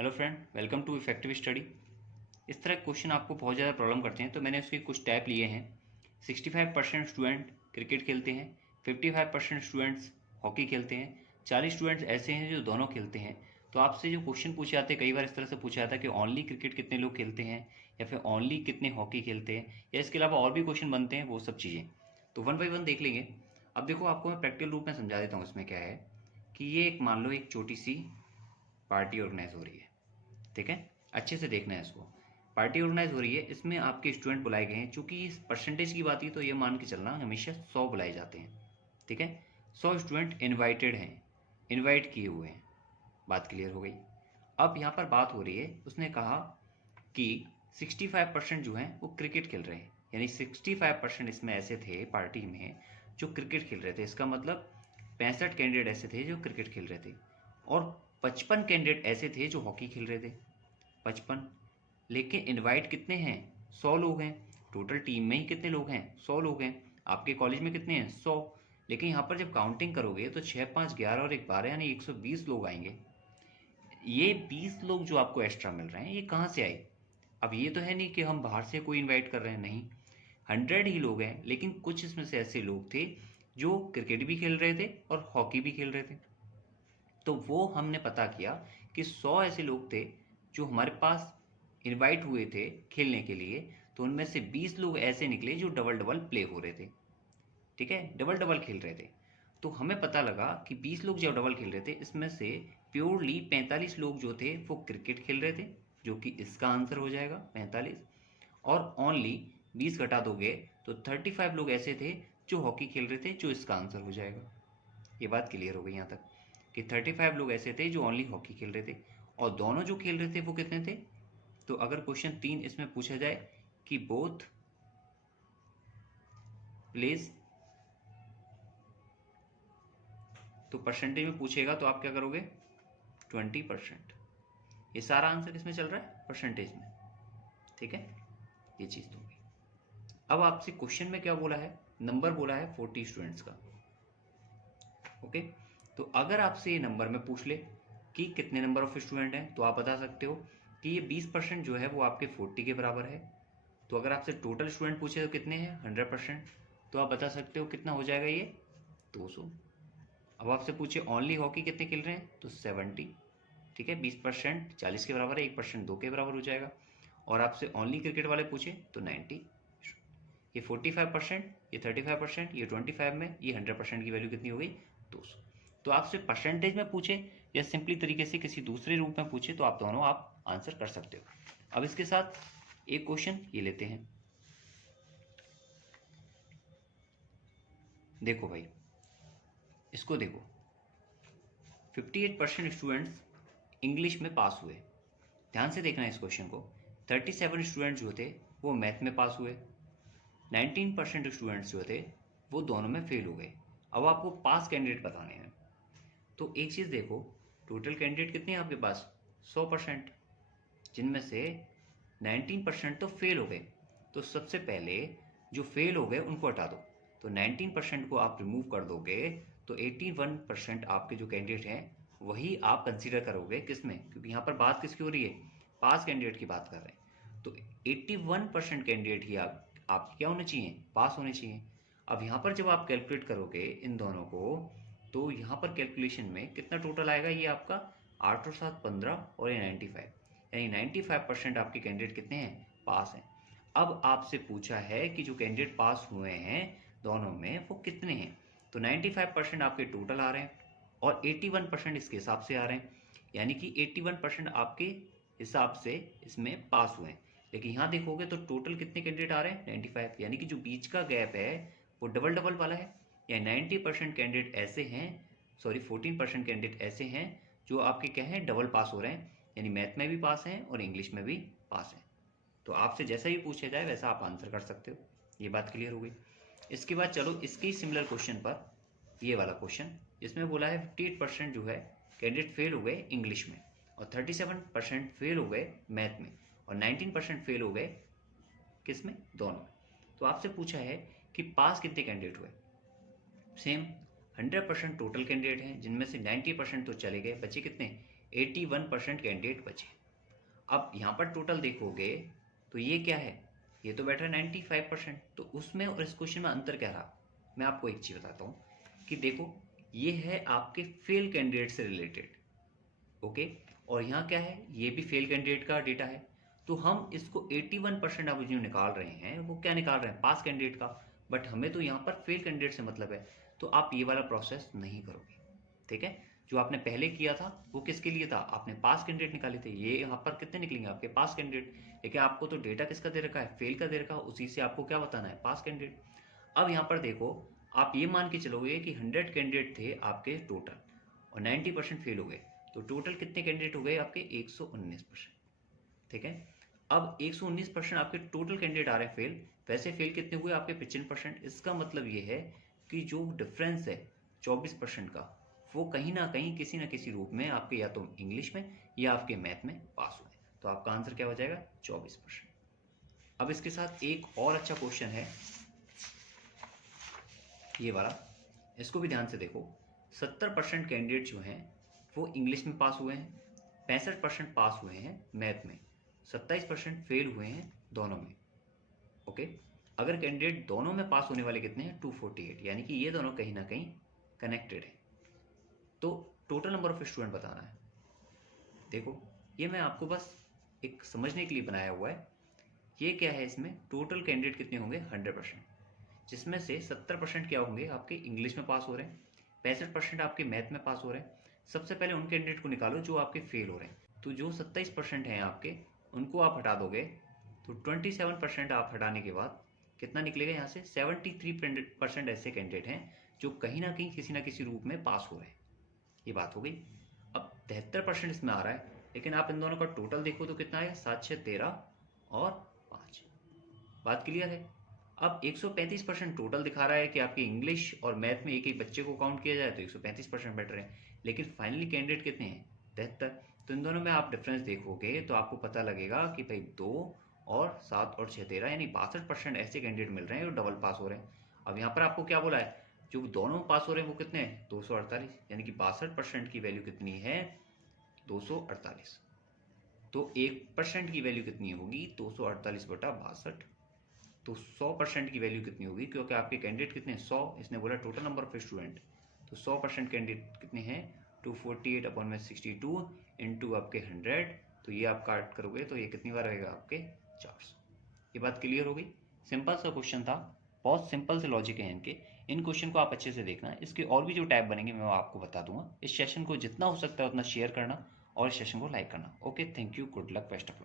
Hello friend, welcome to effective study. इस तरह के क्वेश्चन आपको बहुत ज़्यादा प्रॉब्लम करते हैं, तो मैंने उसके कुछ टाइप लिए हैं। 65% स्टूडेंट क्रिकेट खेलते हैं, 55% स्टूडेंट्स हॉकी खेलते हैं, 40 स्टूडेंट्स ऐसे हैं जो दोनों खेलते हैं। तो आपसे जो क्वेश्चन पूछे जाते हैं, कई बार इस तरह से पूछा जाता है कि ओनली क्रिकेट कितने लोग खेलते हैं, या फिर ओनली कितने हॉकी खेलते हैं, या इसके अलावा और भी क्वेश्चन बनते हैं, वो सब चीज़ें तो वन बाई वन देख लेंगे। अब देखो, आपको मैं प्रैक्टिकल रूप में समझा देता हूँ। इसमें क्या है कि ये एक मान लो एक छोटी सी पार्टी ऑर्गेनाइज हो रही है, ठीक है। अच्छे से देखना है इसको। पार्टी ऑर्गेनाइज हो रही है, इसमें आपके स्टूडेंट बुलाए गए हैं। चूंकि इस परसेंटेज की बात है तो ये मान के चलना हमेशा 100 बुलाए जाते हैं, ठीक है। 100 स्टूडेंट इनवाइटेड हैं, इनवाइट किए हुए हैं। बात क्लियर हो गई। अब यहाँ पर बात हो रही है, उसने कहा कि 65% जो हैं वो क्रिकेट खेल रहे हैं, यानी 65% इसमें ऐसे थे पार्टी में जो क्रिकेट खेल रहे थे। इसका मतलब 65 कैंडिडेट ऐसे थे जो क्रिकेट खेल रहे थे, और 55 कैंडिडेट ऐसे थे जो हॉकी खेल रहे थे। 55। लेकिन इनवाइट कितने हैं? 100 लोग हैं। टोटल टीम में ही कितने लोग हैं? 100 लोग हैं। आपके कॉलेज में कितने हैं? 100। लेकिन यहाँ पर जब काउंटिंग करोगे तो 6 5 11 और 1 12 यानी 120 लोग आएंगे। ये 20 लोग जो आपको एक्स्ट्रा मिल रहे हैं, ये कहाँ से आए? अब ये तो है नहीं कि हम बाहर से कोई इनवाइट कर रहे हैं, नहीं। 100 ही लोग हैं, लेकिन कुछ इसमें से ऐसे लोग थे जो क्रिकेट भी खेल रहे थे और हॉकी भी खेल रहे थे। तो वो हमने पता किया कि 100 ऐसे लोग थे जो हमारे पास इनवाइट हुए थे खेलने के लिए। तो उनमें से 20 लोग ऐसे निकले जो डबल डबल प्ले हो रहे थे, ठीक है, डबल डबल खेल रहे थे। तो हमें पता लगा कि 20 लोग जब डबल खेल रहे थे, इसमें से प्योरली 45 लोग जो थे वो क्रिकेट खेल रहे थे, जो कि इसका आंसर हो जाएगा 45। और ओनली 20 घटा दोगे तो 35 लोग ऐसे थे जो हॉकी खेल रहे थे, जो इसका आंसर हो जाएगा। ये बात क्लियर हो गई यहाँ तक कि 35 लोग ऐसे थे जो ओनली हॉकी खेल रहे थे, और दोनों जो खेल रहे थे वो कितने थे? तो अगर क्वेश्चन 3 इसमें पूछा जाए कि बोथ प्लेज, तो परसेंटेज में पूछेगा तो आप क्या करोगे? 20%। ये सारा आंसर किसमें चल रहा है? परसेंटेज में, ठीक है। ये चीज़ तो होगी। अब आपसे क्वेश्चन में क्या बोला है? नंबर बोला है 40 स्टूडेंट्स का, ओके। तो अगर आपसे ये नंबर में पूछ ले कि कितने नंबर ऑफ स्टूडेंट हैं, तो आप बता सकते हो कि ये 20% जो है वो आपके 40 के बराबर है। तो अगर आपसे टोटल स्टूडेंट पूछे तो कितने हैं? 100%। तो आप बता सकते हो कितना हो जाएगा ये? 200। अब आपसे पूछे ओनली हॉकी कितने खेल रहे हैं, तो 70, ठीक है। 20% 40 के बराबर है, 1% 2 के बराबर हो जाएगा। और आपसे ओनली क्रिकेट वाले पूछे तो 90। ये 45%, ये 35%, ये 25 में, ये 100% की वैल्यू कितनी हो गई? 200। तो आपसे परसेंटेज में पूछे या सिंपली तरीके से किसी दूसरे रूप में पूछे तो आप दोनों आप आंसर कर सकते हो। अब इसके साथ एक क्वेश्चन ये लेते हैं। देखो भाई, इसको देखो। 58% स्टूडेंट्स इंग्लिश में पास हुए। ध्यान से देखना इस क्वेश्चन को। 37 स्टूडेंट जो थे वो मैथ में पास हुए। 19% स्टूडेंट्स जो थे वो दोनों में फेल हो गए। अब आपको पास कैंडिडेट बताने हैं। तो एक चीज़ देखो, टोटल कैंडिडेट कितने हैं आपके पास? 100%, जिनमें से 19% तो फेल हो गए। तो सबसे पहले जो फेल हो गए उनको हटा दो। तो 19% को आप रिमूव कर दोगे तो 81% आपके जो कैंडिडेट हैं वही आप कंसीडर करोगे। किस में? क्योंकि यहाँ पर बात किसकी हो रही है? पास कैंडिडेट की बात कर रहे हैं। तो 81% कैंडिडेट ही आप क्या होने चाहिए? पास होने चाहिए। अब यहाँ पर जब आप कैलकुलेट करोगे इन दोनों को, तो यहाँ पर कैलकुलेशन में कितना टोटल आएगा? ये आपका 8 और 7 15 और ये 95, यानी 95% आपके कैंडिडेट कितने हैं? पास हैं। अब आपसे पूछा है कि जो कैंडिडेट पास हुए हैं दोनों में वो कितने हैं? तो 95% आपके टोटल आ रहे हैं और 81% इसके हिसाब से आ रहे हैं, यानी कि 81% आपके हिसाब से इसमें पास हुए हैं। लेकिन यहाँ देखोगे तो टोटल कितने कैंडिडेट आ रहे हैं? 95, यानी कि जो बीच का गैप है वो डबल डबल वाला है। या 90% कैंडिडेट ऐसे हैं, सॉरी 14% कैंडिडेट ऐसे हैं जो आपके क्या हैं? डबल पास हो रहे हैं, यानी मैथ में भी पास हैं और इंग्लिश में भी पास हैं। तो आपसे जैसा ही पूछा जाए वैसा आप आंसर कर सकते हो। ये बात क्लियर हो गई। इसके बाद चलो इसके ही सिमिलर क्वेश्चन पर, ये वाला क्वेश्चन जिसमें बोला है 58% जो है कैंडिडेट फेल हो गए इंग्लिश में, और 37% फेल हो गए मैथ में, और 19% फेल हो गए किस में? दोनों में। तो आपसे पूछा है कि पास कितने कैंडिडेट हुए? सेम 100% टोटल कैंडिडेट हैं, जिनमें से 90% तो चले गए, बचे कितने? 81% कैंडिडेट बचे। अब यहाँ पर टोटल देखोगे तो ये क्या है, ये तो बैठा है 95%। तो उसमें और इस क्वेश्चन में अंतर क्या रहा, मैं आपको एक चीज़ बताता हूँ कि देखो ये है आपके फेल कैंडिडेट से रिलेटेड, ओके, और यहाँ क्या है, ये भी फेल कैंडिडेट का डेटा है। तो हम इसको 81% आप जो निकाल रहे हैं वो क्या निकाल रहे हैं, पास कैंडिडेट का, बट हमें तो यहाँ पर फेल कैंडिडेट से मतलब है। तो आप ये वाला प्रोसेस नहीं करोगे, ठीक है। जो आपने पहले किया था वो किसके लिए था, आपने पास कैंडिडेट निकाले थे, ये यहाँ पर कितने निकलेंगे आपके पास कैंडिडेट, लेकिन आपको तो डेटा किसका दे रखा है, फेल का दे रखा है, उसी से आपको क्या बताना है, पास कैंडिडेट। अब यहाँ पर देखो आप ये मान के चलोगे कि 100 कैंडिडेट थे आपके टोटल और 90% फेल हो गए, तो टोटल कितने कैंडिडेट हो गए आपके 119%, ठीक है। अब 119% आपके टोटल कैंडिडेट आ रहे हैं फेल, वैसे फेल कितने हुए आपके 55%। इसका मतलब ये है कि जो डिफरेंस है 24% का, वो कहीं ना कहीं किसी ना किसी रूप में आपके या तो इंग्लिश में या आपके मैथ में पास हुए, तो आपका आंसर क्या हो जाएगा 24%। अब इसके साथ एक और अच्छा क्वेश्चन है ये वाला, इसको भी ध्यान से देखो। 70% कैंडिडेट जो हैं वो इंग्लिश में पास हुए हैं, 65% पास हुए हैं मैथ में, 27% फेल हुए हैं दोनों में, ओके। अगर कैंडिडेट दोनों में पास होने वाले कितने हैं 248, यानी कि ये दोनों कहीं ना कहीं कनेक्टेड है। तो टोटल नंबर ऑफ स्टूडेंट बताना है। देखो ये मैं आपको बस एक समझने के लिए बनाया हुआ है। ये क्या है, इसमें टोटल कैंडिडेट कितने होंगे 100%, जिसमें से 70% क्या होंगे आपके इंग्लिश में पास हो रहे हैं, 65% आपके मैथ में पास हो रहे हैं। सबसे पहले उन कैंडिडेट को निकालो जो आपके फेल हो रहे हैं, तो जो 27% हैं आपके उनको आप हटा दोगे, तो 27% आप हटाने के बाद कितना निकलेगा यहाँ से, 73% ऐसे कैंडिडेट हैं जो कहीं ना कहीं किसी ना किसी रूप में पास हो रहे हैं, ये बात हो गई। अब 73% इसमें आ रहा है, लेकिन आप इन दोनों का टोटल देखो तो कितना है, 7 6 13 और 5, बात क्लियर है। अब 135% टोटल दिखा रहा है कि आपकी इंग्लिश और मैथ में एक एक बच्चे को काउंट किया जाए तो 135% बेटर है, लेकिन फाइनली कैंडिडेट कितने हैं 73। तो इन दोनों में आप डिफरेंस देखोगे तो आपको पता लगेगा कि भाई 2 और 7 और 6 13, यानी 62% ऐसे कैंडिडेट मिल रहे हैं जो डबल पास हो रहे हैं। अब यहाँ पर आपको क्या बोला है, जो दोनों पास हो रहे हैं वो कितने हैं 248, यानी कि 62% की वैल्यू कितनी है 248। तो 1% की वैल्यू कितनी होगी 248/62। तो 100% की वैल्यू कितनी होगी, क्योंकि आपके कैंडिडेट कितने हैं 100, इसने बोला टोटल नंबर ऑफ स्टूडेंट, तो 100% कैंडिडेट कितने हैं 248/62 इंटू आपके 100, तो ये आप काट करोगे तो ये कितनी बार रहेगा आपके 400। ये बात क्लियर हो गई। सिंपल सा क्वेश्चन था, बहुत सिंपल से लॉजिक है इनके। इन क्वेश्चन को आप अच्छे से देखना, इसके और भी जो टैब बनेंगे मैं आपको बता दूंगा। इस सेशन को जितना हो सकता है उतना शेयर करना और इस सेशन को लाइक करना। Okay, thank you, good luck, best of luck.